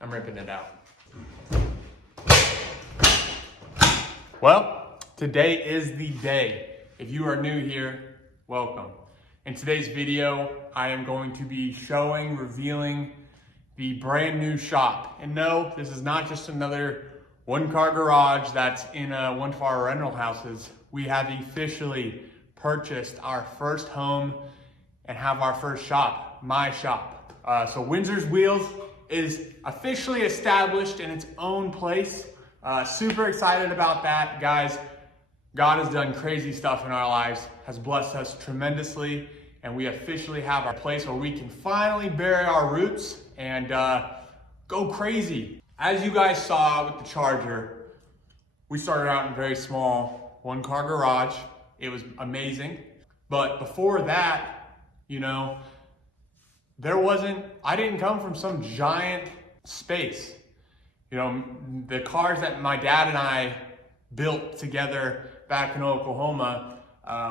I'm ripping it out. Well, today is the day. If you are new here, welcome. In today's video, I am going to be revealing the brand new shop. And no, this is not just another one-car garage that's in one of our rental houses. We have officially purchased our first home and have our first shop, my shop. So WindsorsWheels is officially established in its own place. Super excited about that, guys. God has done crazy stuff in our lives, has blessed us tremendously, and we officially have our place where we can finally bury our roots and go crazy. As you guys saw with the Charger, we started out in a very small one-car garage. It was amazing. But before that, you know, I didn't come from some giant space. You know, the cars that my dad and I built together back in Oklahoma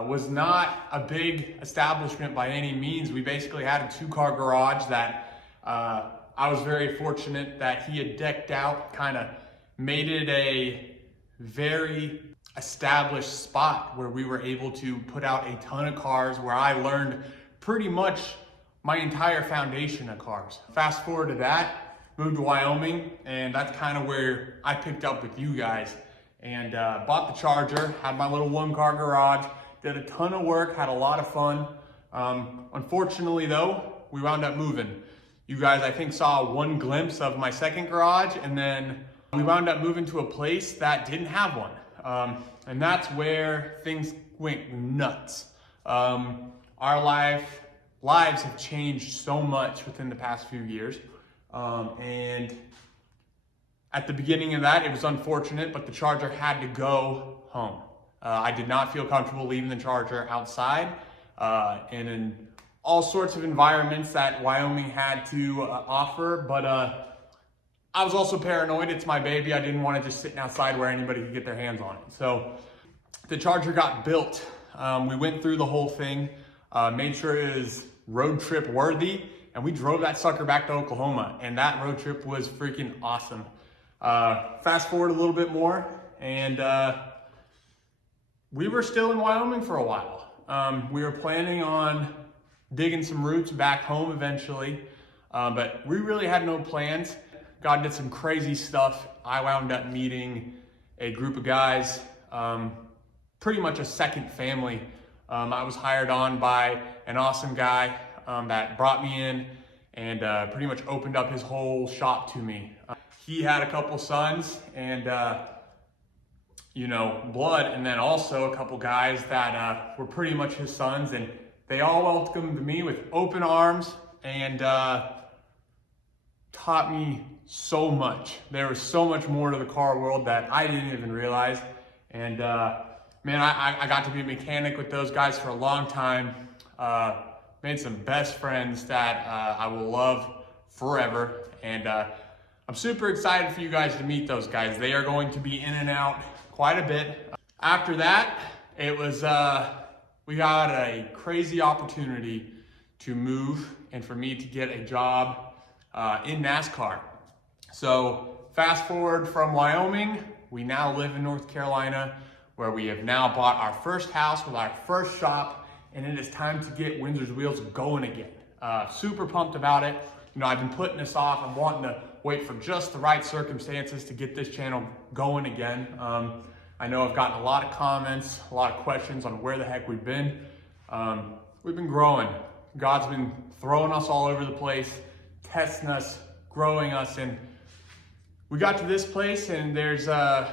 was not a big establishment by any means. We basically had a two-car garage that I was very fortunate that he had decked out, kind of made it a very established spot where we were able to put out a ton of cars, where I learned pretty much my entire foundation of cars. Fast forward to that, moved to Wyoming, and that's kind of where I picked up with you guys and bought the Charger, had my little one-car garage, did a ton of work, had a lot of fun. Unfortunately though, we wound up moving. You guys, I think, saw one glimpse of my second garage, and then we wound up moving to a place that didn't have one. And that's where things went nuts. Our lives have changed so much within the past few years. And at the beginning of that, it was unfortunate, but the Charger had to go home. I did not feel comfortable leaving the Charger outside and in all sorts of environments that Wyoming had to offer, but I was also paranoid. It's my baby. I didn't want it just sitting outside where anybody could get their hands on it. So the Charger got built. We went through the whole thing, made sure it was road trip worthy, and we drove that sucker back to Oklahoma, and that road trip was freaking awesome. Fast forward a little bit more, and we were still in Wyoming for a while. We were planning on digging some roots back home eventually, but we really had no plans. God did some crazy stuff. I wound up meeting a group of guys, pretty much a second family. I was hired on by an awesome guy that brought me in and pretty much opened up his whole shop to me. He had a couple sons and you know, blood, and then also a couple guys that were pretty much his sons, and they all welcomed me with open arms and taught me so much. There was so much more to the car world that I didn't even realize. And man, I got to be a mechanic with those guys for a long time. Made some best friends that I will love forever. And I'm super excited for you guys to meet those guys. They are going to be in and out quite a bit. After that, it was, we got a crazy opportunity to move and for me to get a job in NASCAR. So fast forward from Wyoming, we now live in North Carolina, where we have now bought our first house with our first shop, and it is time to get WindsorsWheels going again. Super pumped about it. You know, I've been putting this off. I'm wanting to wait for just the right circumstances to get this channel going again. I know I've gotten a lot of comments, a lot of questions on where the heck we've been. We've been growing. God's been throwing us all over the place, testing us, growing us, and we got to this place, and there's the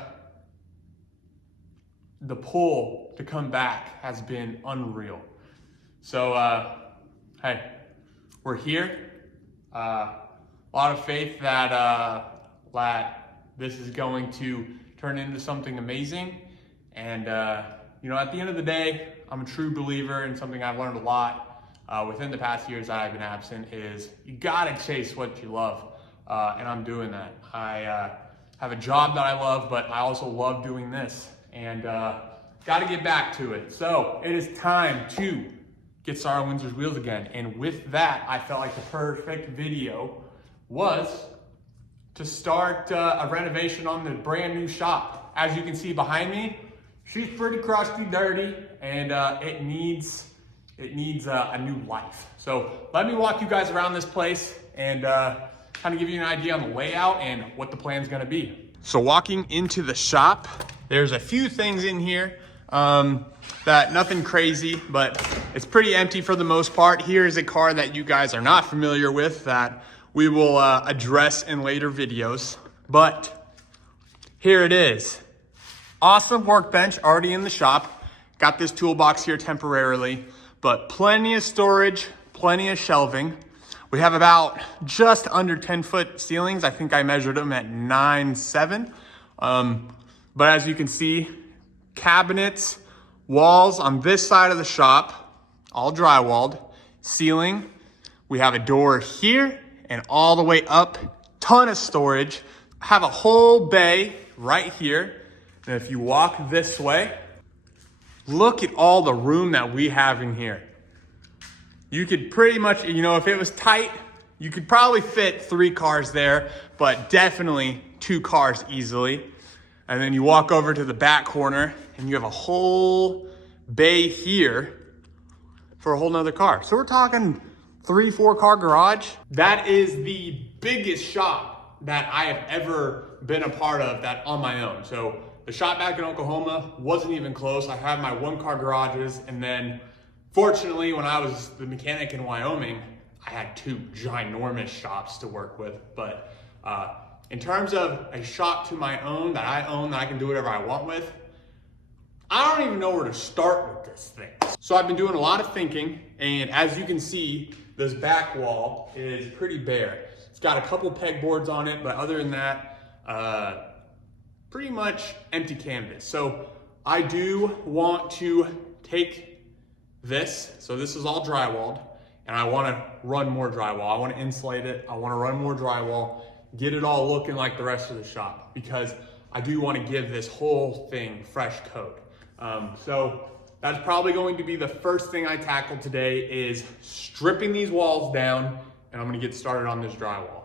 pull to come back has been unreal. So hey, we're here. A lot of faith that this is going to turn into something amazing. And you know, at the end of the day, I'm a true believer, and something I've learned a lot within the past years that I've been absent is you gotta chase what you love. And I'm doing that. I have a job that I love, but I also love doing this, and gotta get back to it. So it is time to get started on WindsorsWheels again. And with that, I felt like the perfect video was to start a renovation on the brand new shop. As you can see behind me, she's pretty crusty, dirty, and it needs a new life. So let me walk you guys around this place and kind of give you an idea on the layout and what the plan's gonna be. So walking into the shop, there's a few things in here that nothing crazy, but it's pretty empty for the most part. Here is a car that you guys are not familiar with that we will address in later videos, but here it is. Awesome workbench already in the shop. Got this toolbox here temporarily, but plenty of storage, plenty of shelving. We have about just under 10-foot ceilings. I think I measured them at 9.7. But as you can see, cabinets, walls on this side of the shop, all drywalled. Ceiling, we have a door here and all the way up, ton of storage. Have a whole bay right here. And if you walk this way, look at all the room that we have in here. You could pretty much, if it was tight, you could probably fit 3 cars there, but definitely 2 cars easily. And then you walk over to the back corner and you have a whole bay here for a whole nother car. So we're talking 3-4 car garage. That is the biggest shop that I have ever been a part of that on my own. So the shop back in Oklahoma wasn't even close. I had my 1-car garages, and then fortunately, when I was the mechanic in Wyoming, I had 2 ginormous shops to work with. But in terms of a shop to my own, that I can do whatever I want with, I don't even know where to start with this thing. So I've been doing a lot of thinking, and as you can see, this back wall is pretty bare. It's got a couple pegboards on it, but other than that, pretty much empty canvas. So I do want to take this, so this is all drywalled, and I want to run more drywall. I want to insulate it. I want to run more drywall, get it all looking like the rest of the shop, because I do want to give this whole thing fresh coat. So that's probably going to be the first thing I tackle today, is stripping these walls down, and I'm going to get started on this drywall.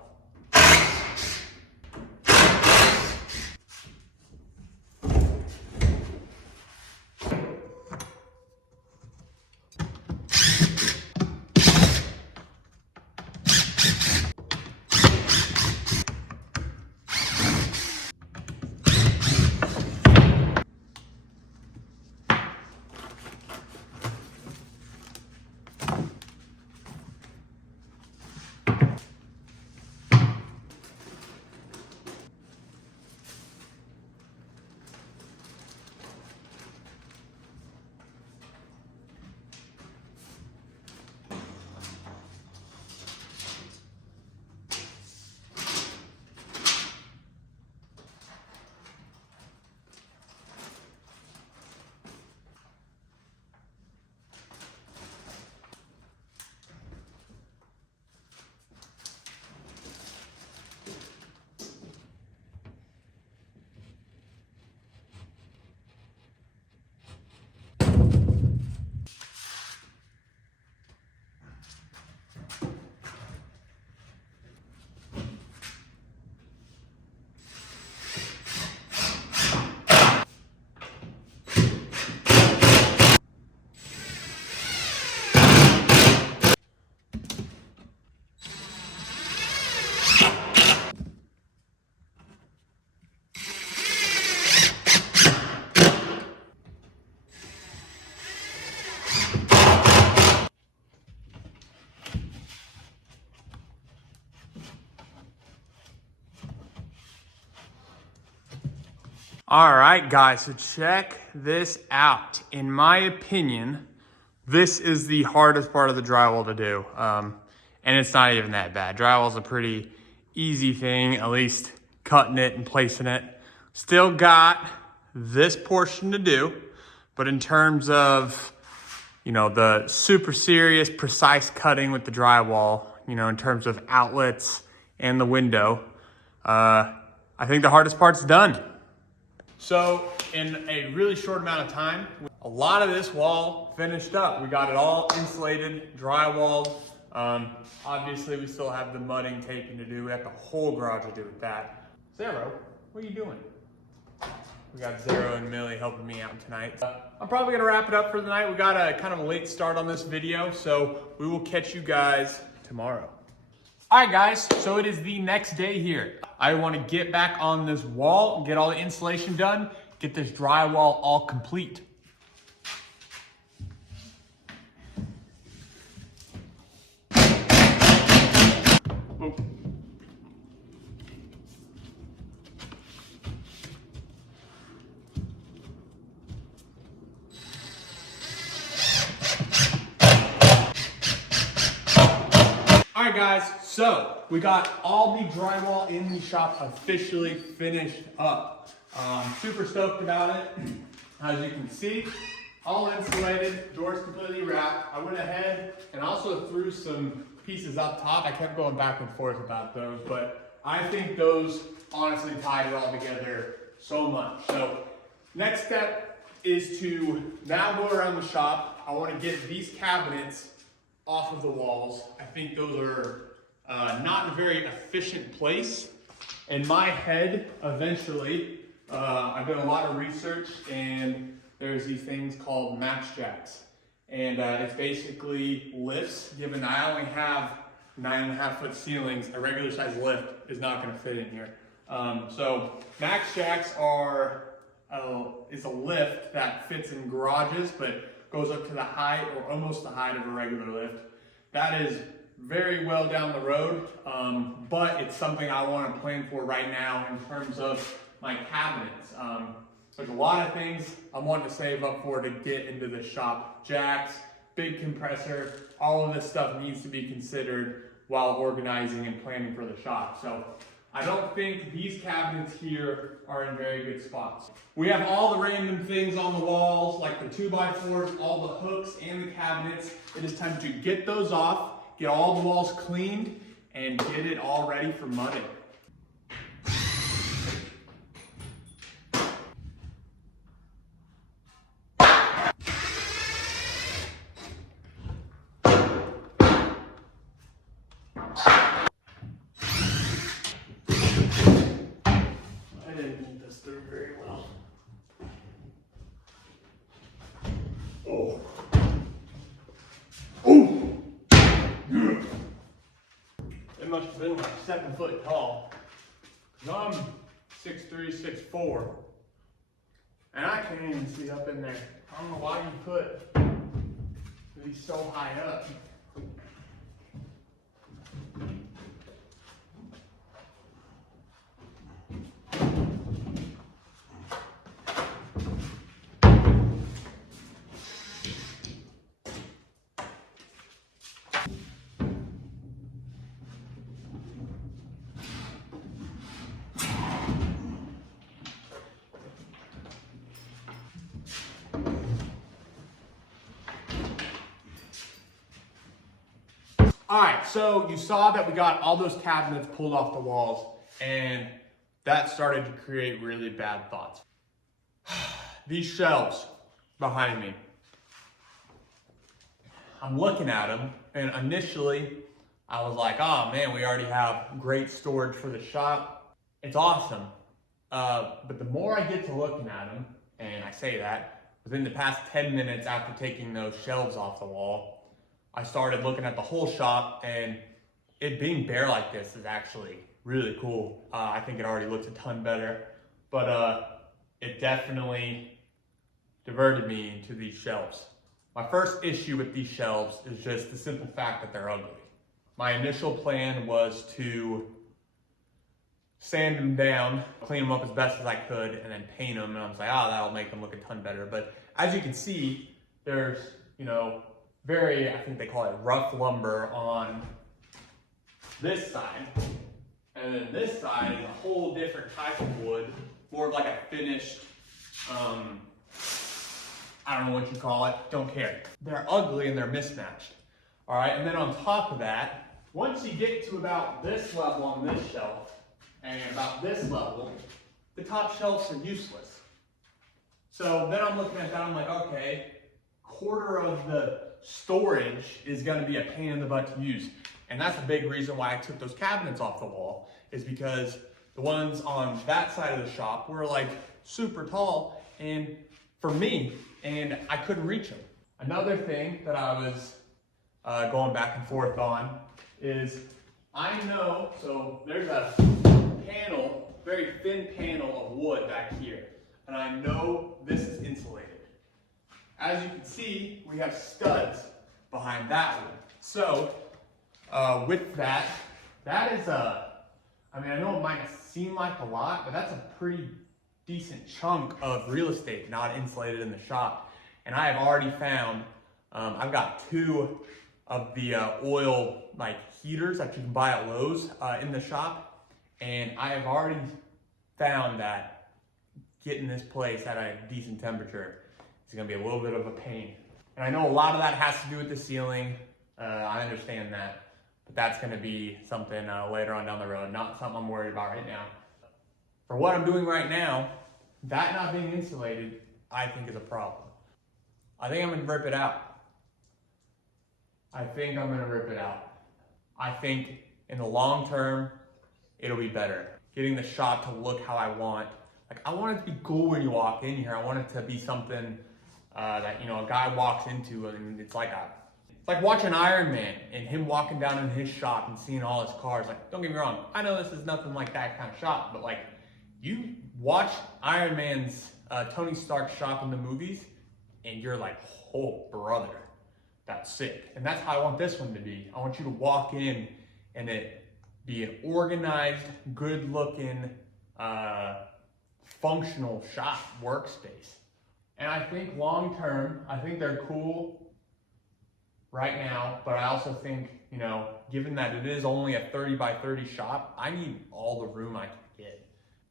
All right, guys, so check this out. In my opinion, this is the hardest part of the drywall to do. And it's not even that bad. Drywall is a pretty easy thing, at least cutting it and placing it. Still got this portion to do, but in terms of, the super serious, precise cutting with the drywall, in terms of outlets and the window, I think the hardest part's done. So in a really short amount of time, a lot of this wall finished up. We got it all insulated, drywalled, Obviously we still have the mudding taping to do. We have the whole garage to do with that. Zero, what are you doing? We got Zero and Millie helping me out tonight. I'm probably gonna wrap it up for the night. We got a kind of a late start on this video, so we will catch you guys tomorrow. All right guys, so it is the next day here. I wanna get back on this wall, get all the insulation done, get this drywall all complete. Oh. All right guys, so we got all the drywall in the shop officially finished up. Super stoked about it. As you can see, all insulated, doors completely wrapped. I went ahead and also threw some pieces up top. I kept going back and forth about those, but I think those honestly tied it all together so much. So next step is to now go around the shop. I want to get these cabinets off of the walls. I think those are not in a very efficient place. In my head, eventually, I've done a lot of research and there's these things called match jacks. And it's basically lifts, given I only have 9.5-foot ceilings, a regular size lift is not gonna fit in here. So max jacks is a lift that fits in garages, but goes up to the height or almost the height of a regular lift. That is very well down the road, but it's something I want to plan for right now in terms of my cabinets. There's a lot of things I'm wanting to save up for to get into the shop. Jacks, big compressor, all of this stuff needs to be considered while organizing and planning for the shop. So I don't think these cabinets here are in very good spots. We have all the random things on the walls, like the 2x4s, all the hooks and the cabinets. It is time to get those off, get all the walls cleaned, and get it all ready for mudding. Very well. Oh. Oh. Yeah. It must have been like 7 foot tall. Cause I'm 6'3", 6'4", and I can't even see up in there. I don't know why you put these so high up. All right, so you saw that we got all those cabinets pulled off the walls, and that started to create really bad thoughts. These shelves behind me, I'm looking at them, and initially I was like, oh man, we already have great storage for the shop. It's awesome. But the more I get to looking at them, and I say that, within the past 10 minutes after taking those shelves off the wall, I started looking at the whole shop, and it being bare like this is actually really cool. I think it already looks a ton better, but it definitely diverted me into these shelves. My first issue with these shelves is just the simple fact that they're ugly. My initial plan was to sand them down, clean them up as best as I could, and then paint them, and I was like, oh, that'll make them look a ton better. But as you can see, there's, very, I think they call it rough lumber on this side. And then this side is a whole different type of wood, more of like a finished, I don't know what you call it, don't care. They're ugly and they're mismatched. All right, and then on top of that, once you get to about this level on this shelf, and about this level, the top shelves are useless. So then I'm looking at that, I'm like, okay, quarter of the storage is gonna be a pain in the butt to use. And that's a big reason why I took those cabinets off the wall, is because the ones on that side of the shop were like super tall and for me, and I couldn't reach them. Another thing that I was going back and forth on is, I know, so there's a panel, very thin panel of wood back here, and I know this is insulated. As you can see, we have studs behind that one. So with that, that is I mean, I know it might seem like a lot, but that's a pretty decent chunk of real estate not insulated in the shop. And I have already found, I've got 2 of the oil like heaters that you can buy at Lowe's in the shop. And I have already found that getting this place at a decent temperature is gonna be a little bit of a pain. And I know a lot of that has to do with the ceiling. I understand that, but that's gonna be something later on down the road, not something I'm worried about right now. For what I'm doing right now, that not being insulated, I think is a problem. I think I'm gonna rip it out. I think in the long term, it'll be better. Getting the shop to look how I want. Like, I want it to be cool when you walk in here. I want it to be something that, you know, a guy walks into and it's like watching Iron Man and him walking down in his shop and seeing all his cars. Like, don't get me wrong, I know this is nothing like that kind of shop, but like, you watch Iron Man's Tony Stark shop in the movies and you're like, oh brother, that's sick. And that's how I want this one to be. I want you to walk in and it be an organized, good looking, functional shop workspace. And I think long term, I think they're cool right now, but I also think, you know, given that it is only a 30 by 30 shop, I need all the room I can get.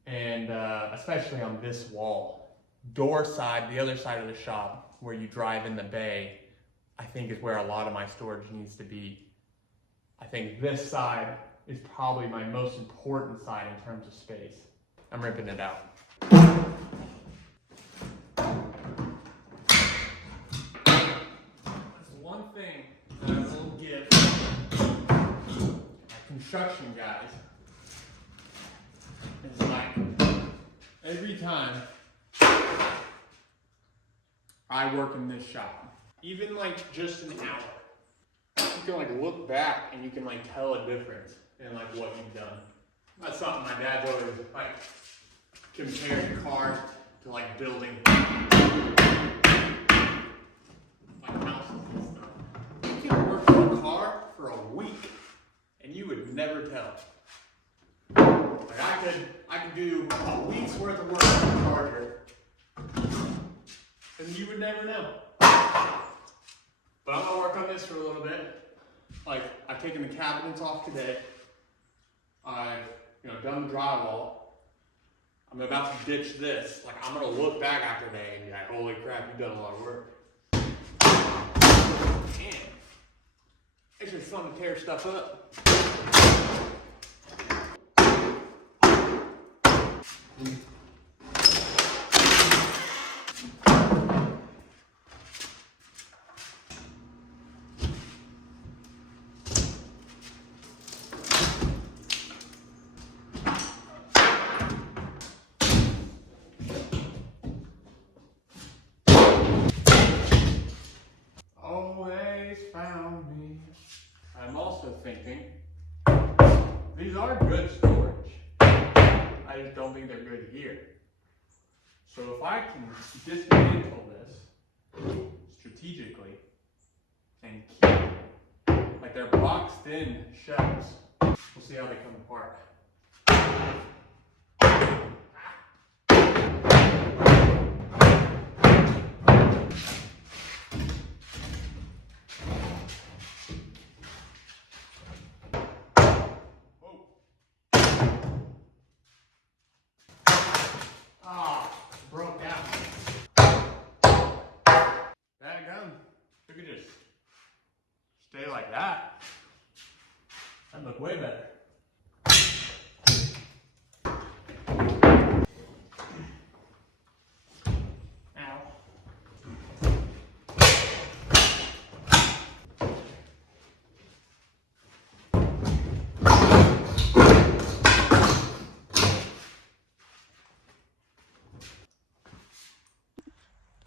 And especially on this wall, door side, the other side of the shop, where you drive in the bay, I think is where a lot of my storage needs to be. I think this side is probably my most important side in terms of space. I'm ripping it out. That's one thing that I will give my construction guys, is like, every time I work in this shop, even like just an hour, you can like look back and you can like tell a difference in like what you've done. That's something my dad's always like comparing cars to like building like houses and stuff. You can work on a car for a week and you would never tell. Like I could do a week's worth of work on a charger and you would never know. But I'm gonna work on this for a little bit. Like, I've taken the cabinets off today. I've, you know, done the drywall. I'm about to ditch this. Like, I'm gonna look back after today and be like, holy crap, you've done a lot of work. Man, it's just fun to tear stuff up. I'm also thinking, these are good storage. I just don't think they're good here. So if I can dismantle this strategically and keep, like they're boxed in shelves, we'll see how they come apart. Broke out. That gun. You could just stay like that. That'd look way better. Ow.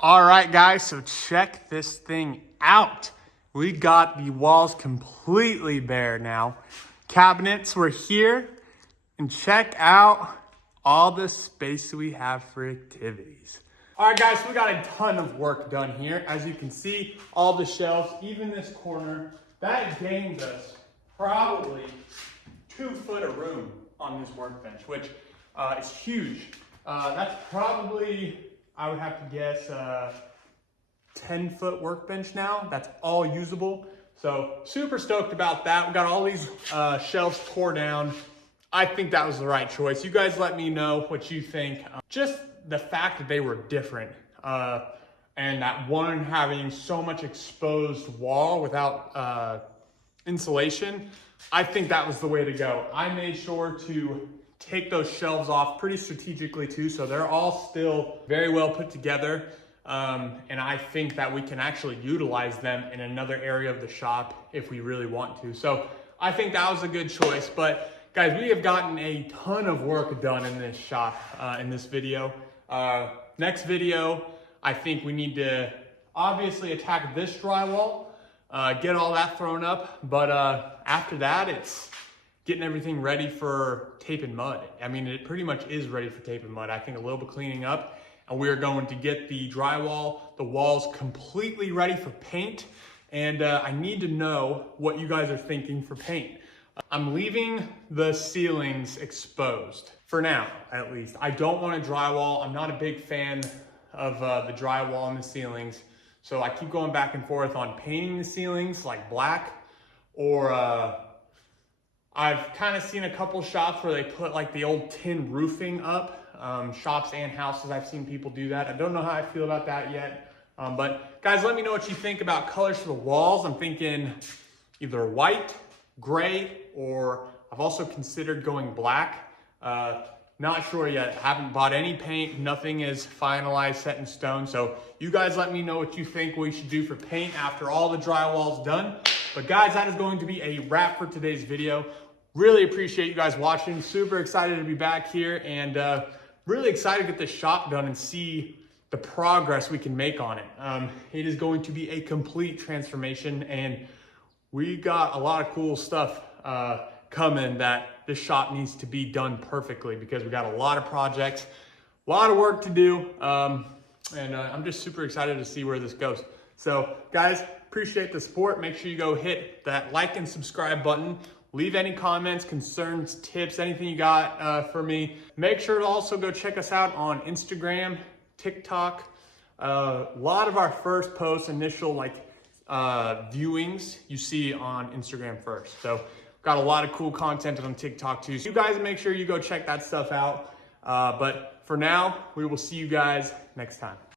All right, guys, so check this thing out. We got the walls completely bare now. Cabinets were here, and check out all the space we have for activities. All right, guys, so we got a ton of work done here. As you can see, all the shelves, even this corner, that gains us probably 2 foot of room on this workbench, which is huge. That's probably, I would have to guess, 10-foot workbench now. That's all usable. So super stoked about that. We got all these shelves tore down. I think that was the right choice. You guys let me know what you think. Just the fact that they were different and that one having so much exposed wall without insulation, I think that was the way to go. I made sure to take those shelves off pretty strategically too, so they're all still very well put together. And I think that we can actually utilize them in another area of the shop if we really want to. So I think that was a good choice. But guys, we have gotten a ton of work done in this shop, in this video. Next video, I think we need to obviously attack this drywall, get all that thrown up. But after that, it's getting everything ready for tape and mud. I mean, it pretty much is ready for tape and mud. I think a little bit cleaning up, and we are going to get the drywall, the walls completely ready for paint. And I need to know what you guys are thinking for paint. I'm leaving the ceilings exposed for now, at least. I don't want a drywall. I'm not a big fan of the drywall in the ceilings. So I keep going back and forth on painting the ceilings like black, or I've kind of seen a couple shops where they put like the old tin roofing up. Shops and houses, I've seen people do that. I don't know how I feel about that yet. But guys, let me know what you think about colors for the walls. I'm thinking either white, gray, or I've also considered going black. Not sure yet. Haven't bought any paint. Nothing is finalized, set in stone. So you guys let me know what you think we should do for paint after all the drywall's done. But guys, that is going to be a wrap for today's video. Really appreciate you guys watching. Super excited to be back here, and really excited to get this shop done and see the progress we can make on it. It is going to be a complete transformation, and we got a lot of cool stuff coming that this shop needs to be done perfectly, because we got a lot of projects, a lot of work to do, and I'm just super excited to see where this goes. So guys, appreciate the support. Make sure you go hit that like and subscribe button. Leave any comments, concerns, tips, anything you got for me. Make sure to also go check us out on Instagram, TikTok. A lot of our first posts, initial viewings, you see on Instagram first. So got a lot of cool content on TikTok too. So you guys make sure you go check that stuff out. But for now, we will see you guys next time.